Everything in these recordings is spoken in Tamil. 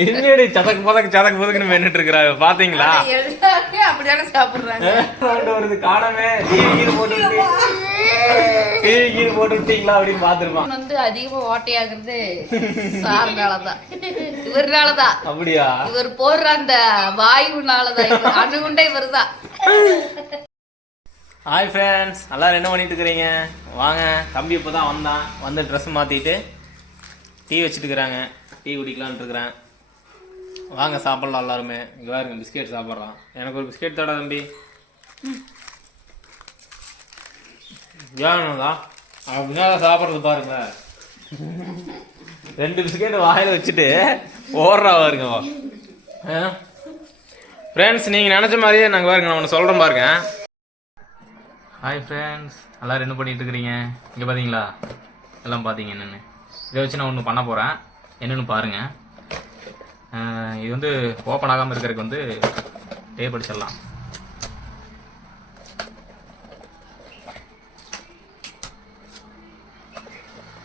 என்னடி சதக்கு பதக்கு சதக்கு பதக்குன்னு மென்னுட்டு இருக்கிறாங்க பாத்தீங்களா? அப்படிதானே சாப்பிடுறாங்க. வருது காணமே கீழ போட்டு டிவி கீழ போட்டு விட்டீங்களா அப்படின்னு பாத்துருப்பான் வந்து அதிகமா ஓட்டையாகிறது சாருனாலதான். இவருனாலதான். அப்படியா? இவர் போடுற அந்த வாயுனாலதான். இவர் அணுகுண்டே இவர்தான். ஹாய் ஃப்ரெண்ட்ஸ் எல்லோரும் என்ன பண்ணிட்டு இருக்கிறீங்க வாங்க. தம்பி இப்போ தான் வந்தான். வந்து ட்ரெஸ் மாற்றிட்டு டீ வச்சுட்டுக்கிறாங்க டீ குடிக்கலான்ட்டுருக்குறேன். வாங்க சாப்பிட்லாம் எல்லாருமே. இங்கே பாருங்க பிஸ்கெட் சாப்பிட்றான். எனக்கு ஒரு பிஸ்கெட் தடா தம்பி. வேணும்தா அப்படின்னா சாப்பிட்றது பாருங்க. ரெண்டு பிஸ்கெட் வாயில் வச்சுட்டு ஓடுறா பாருங்க ஃப்ரெண்ட்ஸ் நீங்கள் நினச்ச மாதிரியே நாங்கள் பாருங்க நான் ஒன்று சொல்கிறேன் பாருங்க. ஹாய் ஃப்ரெண்ட்ஸ் எல்லோரும் என்ன பண்ணிட்டு இருக்கிறீங்க இங்கே பார்த்தீங்களா எல்லாம் பார்த்தீங்க என்னென்னு. இதை வச்சு நான் ஒன்று பண்ண போகிறேன் என்னென்னு பாருங்கள் இது வந்து ஓப்பன் ஆகாமல் இருக்கிறதுக்கு வந்து டேப் அடிச்சிடலாம்.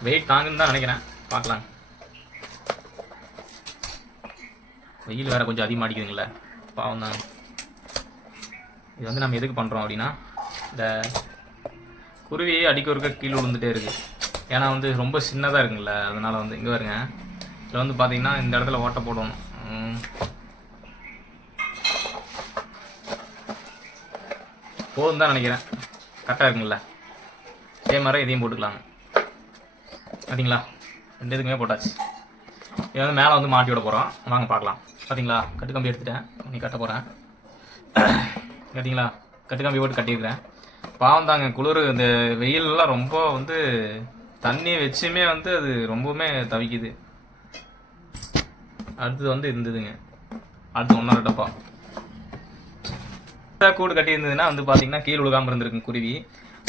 வெயிட் தாங்குன்னு தான் நினைக்கிறேன். பார்க்கலாம். வெயில் வேறு கொஞ்சம் அதிகமாக அடிக்குதுங்களே. பாவம் தான் இது வந்து நம்ம எதுக்கு பண்ணுறோம் அப்படின்னா இந்த குருவியே அடிக்க ஒருக்க கீழே விழுந்துட்டே இருக்குது ஏன்னா வந்து ரொம்ப சின்னதாக இருக்குங்கள அதனால் வந்து இங்கே வருங்க இதில் வந்து பார்த்தீங்கன்னா இந்த இடத்துல ஓட்டை போடணும். போதும் தான் நினைக்கிறேன். கரெக்டாக இருக்குங்கள இதே மாதிரி இதையும் போட்டுக்கலாங்க பார்த்தீங்களா ரெண்டு இதுக்குமே போட்டாச்சு. இதை வந்து மேலே வந்து மாட்டி விட போகிறோம் வாங்க பார்க்கலாம். பார்த்தீங்களா கட்டுக்கம்பி எடுத்துட்டேன். நீ கட்ட போகிறேன் பார்த்தீங்களா கட்டுக்கம்பி போட்டு கட்டியிருக்கிறேன். பாவம் தாங்க குளிர். இந்த வெயிலெலாம் ரொம்ப வந்து தண்ணி வச்சுமே வந்து அது ரொம்பவுமே தவிக்குது. அடுத்தது வந்து இருந்ததுங்க. அடுத்து ஒன்றரை டப்பா. கூடு கட்டி இருந்ததுன்னா வந்து பார்த்தீங்கன்னா கீழ் விழுகாமல் இருந்திருக்கும் குருவி.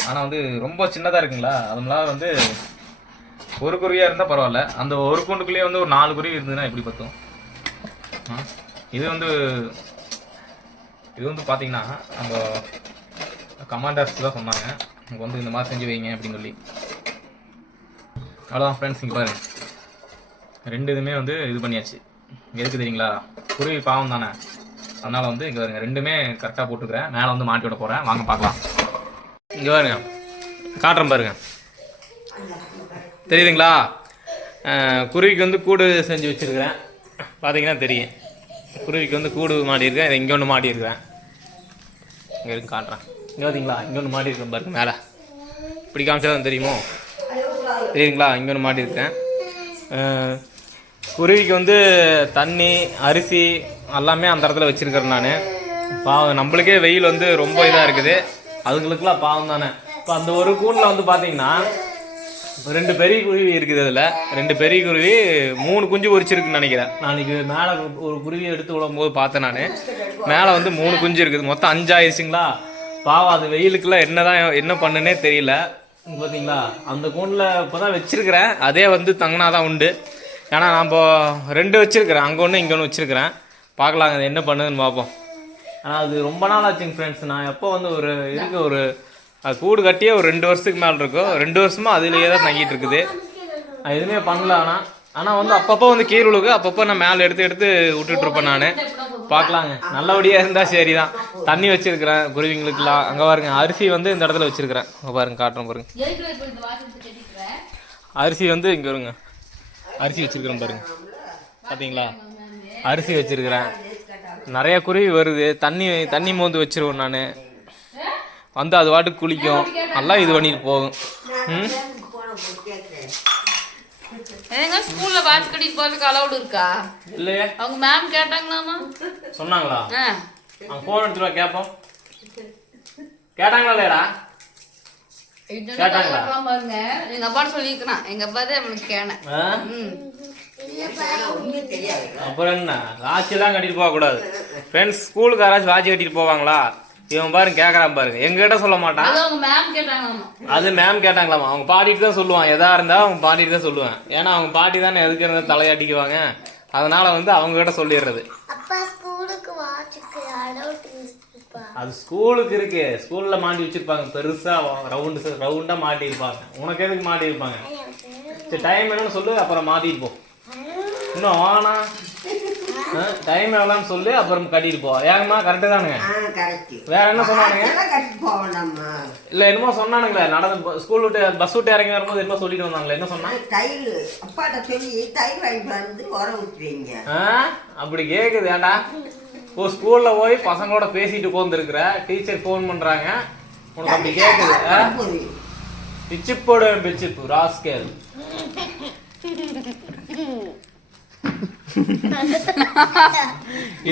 ஆனால் வந்து ரொம்ப சின்னதாக இருக்குங்களா? அதனால வந்து ஒரு குருவியாக இருந்தால் பரவாயில்ல. அந்த ஒரு கூண்டுக்குள்ளேயே வந்து ஒரு நாலு குருவி இருந்ததுன்னா எப்படி பத்தும்? இது வந்து இது வந்து பார்த்தீங்கன்னா நம்ம கமாண்டர்ஸ் தான் சொன்னாங்க. எனக்கு வந்து இந்த மாதிரி செஞ்சு வைங்க அப்படின்னு சொல்லி. அவ்வளோதான் ஃப்ரெண்ட்ஸ் இங்கே பாருங்க ரெண்டு இதுவுமே வந்து இது பண்ணியாச்சு. எதுக்கு தெரியுங்களா? குருவி பாவம் தானே. அதனால் வந்து இங்கே வருங்க ரெண்டுமே கரெக்டாக போட்டுக்கிறேன். மேலே வந்து மாட்டி விட போகிறேன் வாங்க பார்க்கலாம். இங்கே பாருங்க. காட்டுறேன் பாருங்க. தெரியுதுங்களா? குருவிக்கு வந்து கூடு செஞ்சு வச்சுருக்கிறேன். பார்த்தீங்கன்னா தெரியும். குருவிக்கு வந்து கூடு மாட்டியிருக்கேன். இதை இங்கே ஒன்று மாட்டியிருக்கிறேன். இங்கே இருக்கு காட்டுறேன். இங்கே பார்த்தீங்களா இங்கே ஒன்று மாட்டியிருக்கேன் பாருங்க மேலே. இப்படி காமிச்சாதான் தெரியுமோ? தெரியுங்களா இங்கே ஒன்று மாட்டியிருக்கேன் குருவிக்கு வந்து தண்ணி அரிசி எல்லாமே அந்த இடத்துல வச்சுருக்கிறேன் நான். பாவம் நம்மளுக்கே வெயில் வந்து ரொம்ப இதாக இருக்குது. அதுங்களுக்குலாம் பாவம் தானே. இப்போ அந்த ஒரு கூண்டில் வந்து பார்த்தீங்கன்னா ரெண்டு பெரிய குருவி இருக்குது அதில். ரெண்டு பெரிய குருவி மூணு குஞ்சு பொறிச்சிருக்குன்னு நினைக்கிறேன். நாளைக்கு மேலே ஒரு குருவி எடுத்து விடும்போது பார்த்தேன் நான். மேலே வந்து மூணு குஞ்சு இருக்குது. மொத்தம் அஞ்சாயிருச்சுங்களா பாவம் அது வெயிலுக்குலாம் என்னதான் என்ன பண்ணுனே தெரியல. பார்த்தீங்களா அந்த கூண்டில் இப்போ தான் வச்சுருக்கிறேன். அதே வந்து தங்கினா தான் உண்டு. ஏன்னா நான் இப்போ ரெண்டு வச்சுருக்கிறேன். அங்கே ஒன்று இங்கே ஒன்று வச்சுருக்கிறேன். பார்க்கலாங்க அது என்ன பண்ணுதுன்னு பார்ப்போம். ஆனால் அது ரொம்ப நாள் ஆச்சுங்க ஃப்ரெண்ட்ஸ் நான் எப்போ வந்து ஒரு இருக்கு ஒரு அது கூடு கட்டியே ஒரு ரெண்டு வருஷத்துக்கு மேலே இருக்கும் ரெண்டு வருஷமாக அதுலேயே தான் தங்கிட்டு இருக்குது. எதுவுமே பண்ணல ஆனால் ஆனால் வந்து அப்பப்போ வந்து கீழ் விழுகு அப்பப்போ நான் மேலே எடுத்து எடுத்து விட்டுட்ருப்பேன் நான். பார்க்கலாங்க. நல்லபடியாக இருந்தால் சரி தான் தண்ணி வச்சிருக்கிறேன் குருவிங்களுக்குலாம் அங்கே பாருங்க அரிசி வந்து இந்த இடத்துல வச்சிருக்கிறேன். அங்கே பாருங்க காட்டுறேன் பாருங்க. அரிசி வந்து இங்கே வருங்க. அரிசி வச்சிருக்கிறேன் பாருங்க. பார்த்தீங்களா அரிசி வச்சிருக்கிறேன். நிறைய குருவி வருது. தண்ணி தண்ணி மோந்து வச்சிருவோம் நான். வந்து அது வாட்டுக்கு குளிக்கும். நல்லா இது பண்ணிட்டு போகும். ம்? ஏங்க ஸ்கூல்ல வாட்ச் கட்டிட்டு போறதுக்கு அலௌடு இருக்கா? இல்லையே. அவங்க மேம் கேட்டாங்களாமா? சொன்னாங்களா? ஆ. அவன் ஃபோன் எடுத்துட்டு வா கேட்போம் கேட்டாங்களா இல்லையாடா கேட்டாங்களா? பாருங்க. எங்க அப்பா சொல்லியிருக்கிறான் எங்க அப்பா தான் நம்மளுக்கு கேன. அப்புறம் என்ன? வாட்செல்லாம் கட்டிட்டு போகக்கூடாது. ஃப்ரெண்ட்ஸ் ஸ்கூலுக்கு யாராச்சும் வாட்ச் கட்டிட்டு போவாங்களா? இவன் பாருங்க கேட்கறான் பாருங்க. எங்ககிட்ட சொல்ல மாட்டான். அது மேம் கேட்டாங்களாமா? அது மேம் கேட்டாங்களாமா? அவங்க பாடிட்டு தான் சொல்லுவான். எதா இருந்தா அவங்க பாடிட்டு தான் சொல்லுவேன். ஏன்னா அவங்க பாட்டி தானே எதுக்கு இருந்தா தலையாட்டிக்குவாங்க. அதனால வந்து அவங்க கிட்ட சொல்லிடுறது அது ஸ்கூலுக்கு இருக்கு. ஸ்கூல்ல மாட்டி வச்சிருப்பாங்க. பெருசா ரவுண்டு ரவுண்டா மாட்டி இருப்பாங்க. உனக்கு எதுக்கு மாட்டி இருப்பாங்க? சரி டைம் என்னன்னு சொல்லு. அப்புறம் மாத்திட்டு போ. இன்னும் வானா டைம் எவ்வளோன்னு சொல்லு அப்புறம் கட்டிட்டு போ. ஏங்கம்மா கரெக்டு தானுங்க. ஆ கரெக்ட் வேற என்ன சொன்னானுங்க? இல்ல என்னமோ சொன்னானுங்களே நடந்து ஸ்கூல் விட்டு பஸ் விட்டு இறங்கி வரும்போது என்னமோ சொல்லிட்டு வந்தாங்களே என்ன சொன்னா நான் தயிர். அப்பாட்ட சொல்லி தயிர் வாங்கிட்டு வந்து உர ஊற்றுவீங்க ஆ? அப்படி கேக்குது ஏன்டா ஓ ஸ்கூல்ல போய் பசங்களோட பேசிட்டு உட்காந்துருக்குற டீச்சர் ஃபோன் பண்றாங்க. உனக்கு அப்படி கேக்குது ஆ? பிச்சிப்போட பிச்சிப்பு ராஸ்கேல்.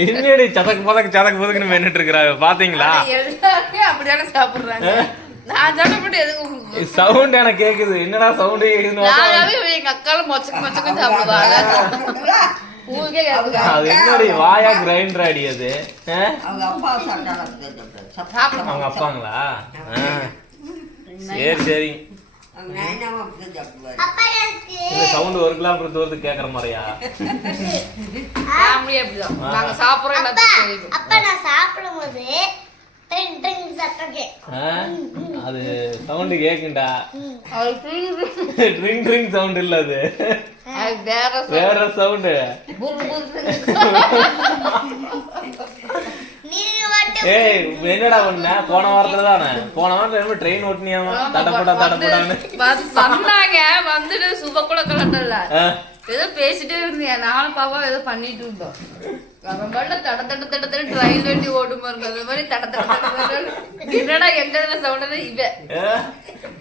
என்னடி சதக்கு பதக்கு சதக்கு பதக்குன்னு மென்னுட்டு இருக்கிறாங்க பாத்தீங்களா? எல்லாருமே அப்படிதானே சாப்பிடுறாங்க. சவுண்ட் எனக்கு கேக்குது. என்னடா சவுண்ட் கேக்குதுன்னு பார்த்தா, நானாவே எங்க அக்கால மொச்சக்கு மொச்சக்கு சாப்பிடுவாங்க. உங்களுக்கே கேக்குதா அது என்னடி வாயா கிரைண்டர் அடி அது? அவங்க அப்பாங்களா. சரி சரி. சவுண்ட் ஒரு கிலோமீட்டர் தூரத்துக்கு கேக்குற மாதிரியா? ஃபேமிலி அப்படிதான். நாங்க சாப்பிடுறோம் அப்பா எல்லாத்துக்கும் அப்பா நான்? அது சவுண்ட் கேக்குண்டா. ட்ரிங் ட்ரிங் சவுண்ட் இல்ல அது. வேற சவுண்ட் புரு புரு. நீங்க மட்டும் ஏய் என்னடா பண்ண? போன வாரத்துல தானே போன வாரத்துல என்ன ட்ரெயின் ஓட்டினியாமா? தடப்படா தடப்படான்னு வந்து- வந்தாங்க வந்துட்டு சுப கூட கலண்டல ஆ? ஏதோ பேசிட்டே இருந்தீங்க. நானும் பாப்பா ஏதோ பண்ணிட்டு இருந்தோம். பாட்டுல தட தட தட தட ட்ரெயின் வண்டி ஓடும் அந்த மாதிரி தட தட தட என்னடா எங்க சவுண்ட் இவ?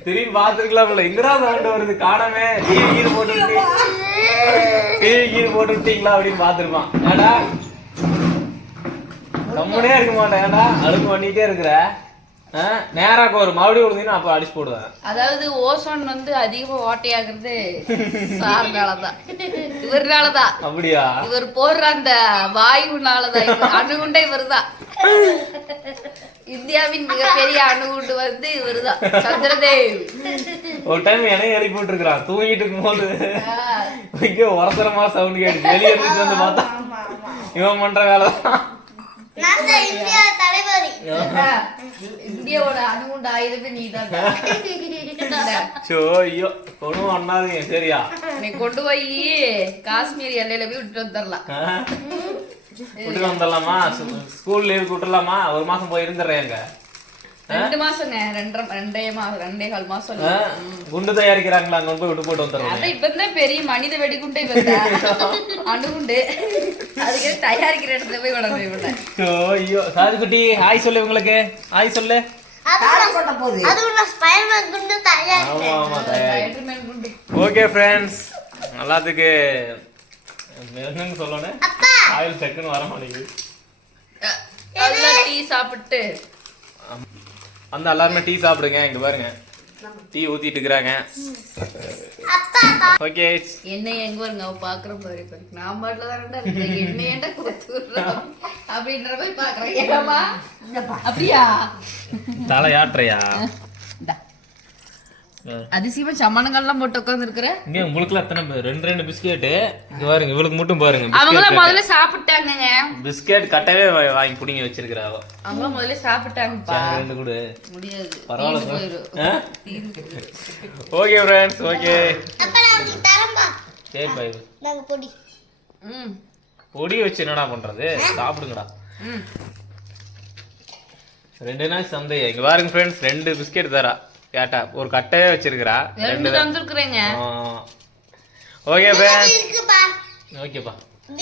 திரும்பி பாத்துருக்கலாம்ல எங்கடா சவுண்ட் வருது? காணமே. டிவி கீழ போட்டு டிவி கீழ போட்டு விட்டீங்களா அப்படின்னு பாத்துருப்பான் ஏடா. கம்முனே இருக்க மாட்டேன். ஏடா அழுக்கு பண்ணிட்டே இருக்கிற? ஆ? நேரா ஒரு மறுபடியும் விழுந்தீங்கன்னா அப்ப அடிச்சு போடுவேன். அதாவது ஓசோன் வந்து அதிகமா ஓட்டையாகிறது சார்னாலதான் இவர்னாலதான் அப்படியா? இவர் போடுற அந்த வாயுனாலதான் இவர் அணுகுண்டே இவர்தான். இந்தியாவின் மிகப்பெரிய அணுகுண்டு வந்து இவர்தான். சந்திரதேவ். ஒரு டைம் என்னையும் எழுப்பி விட்டுருக்கான் தூங்கிட்டு இருக்கும்போது இங்கே உரசரமா சவுண்ட் கேட்டு வெளியே வந்து பார்த்தா இவன் பண்ற வேலை தான் இந்தியாவோட அணுகுண்டு ஆயுதமே ஐயோ ஒன்றும் பண்ணாதீங்க சரியா? நீ கொண்டு போய் காஷ்மீர் எல்லையில போய் விட்டுட்டு வந்துடலாம்? விட்டுட்டு வந்துடலாமா ஸ்கூல் லீவ் விட்டுலாமா ஒரு மாசம் போய் இருந்துடுறேன் எங்க ரெண்டு மாசங்க ரெண்டரை ரெண்டே மாசம் ரெண்டே கால் மாசம்? குண்டு தயாரிக்கிறாங்களா? அங்க போய் விட்டு போட்டு வந்துடுறோம் அதான் இப்பதான் பெரிய மனித வெடிகுண்டே இவன் அணுகுண்டு. அதுக்கு தயாரிக்கிற இடத்துல போய் வளர்ந்து சோ ஐயோ. சாதிக்குட்டி ஹாய் சொல்லு உங்களுக்கு ஹாய் சொல்லு. ஓகே ஃப்ரெண்ட்ஸ் எல்லாத்துக்கு என்னன்னு சொல்லணும் அப்பா! ஆயில் டக்குன்னு வர மாட்டேங்குது. நல்லா டீ சாப்பிட்டு. வந்து எல்லாருமே டீ சாப்பிடுங்க இங்க பாருங்க. டீ ஊத்திட்டு இருக்கிறாங்க. ஓகே என்ன எங்க வருங்க அவ பாக்குற மாதிரி பாரு நான் பாட்டுல தான் இருக்கேன் என்ன ஏன்டா கொடுத்து விடுறோம் அப்படின்ற மாதிரி பாக்குறேன். ஏமா அப்படியா? தலை இந்தா. அதிசயமா சமணங்கள்லாம் போட்டு உட்கார்ந்து இருக்கிற இங்க உங்களுக்குலாம் எத்தனை பேர் ரெண்டு ரெண்டு பிஸ்கெட்டு? இங்க பாருங்க இவளுக்கு மட்டும் பாருங்க பிஸ்கெட் முதல்ல சாப்பிட்டாங்கங்க. பிஸ்கெட் கட்டவே வாங்கி புடிங்கி வச்சிருக்கிறா அவ. அவங்களாம் முதல்ல சாப்பிட்டாங்கப்பா. எனக்கு ரெண்டு கொடு. முடியாது. பரவாயில்ல. Okay friends okay. அப்பா நான் உங்களுக்கு தரம்பா சரி பை நாங்க பொடி. ம். பொடி வச்சு என்னடா பண்றது? சாப்பிடுங்கடா. ம். ரெண்டு நாள் சந்தையா? இங்க பாருங்க ஃப்ரெண்ட்ஸ் ரெண்டு பிஸ்கெட் தரா. கேட்டா ஒரு கட்டையே வச்சிருக்கிறா. ரெண்டு தந்துருக்குறேங்க. ஓகே ஓகேப்பா.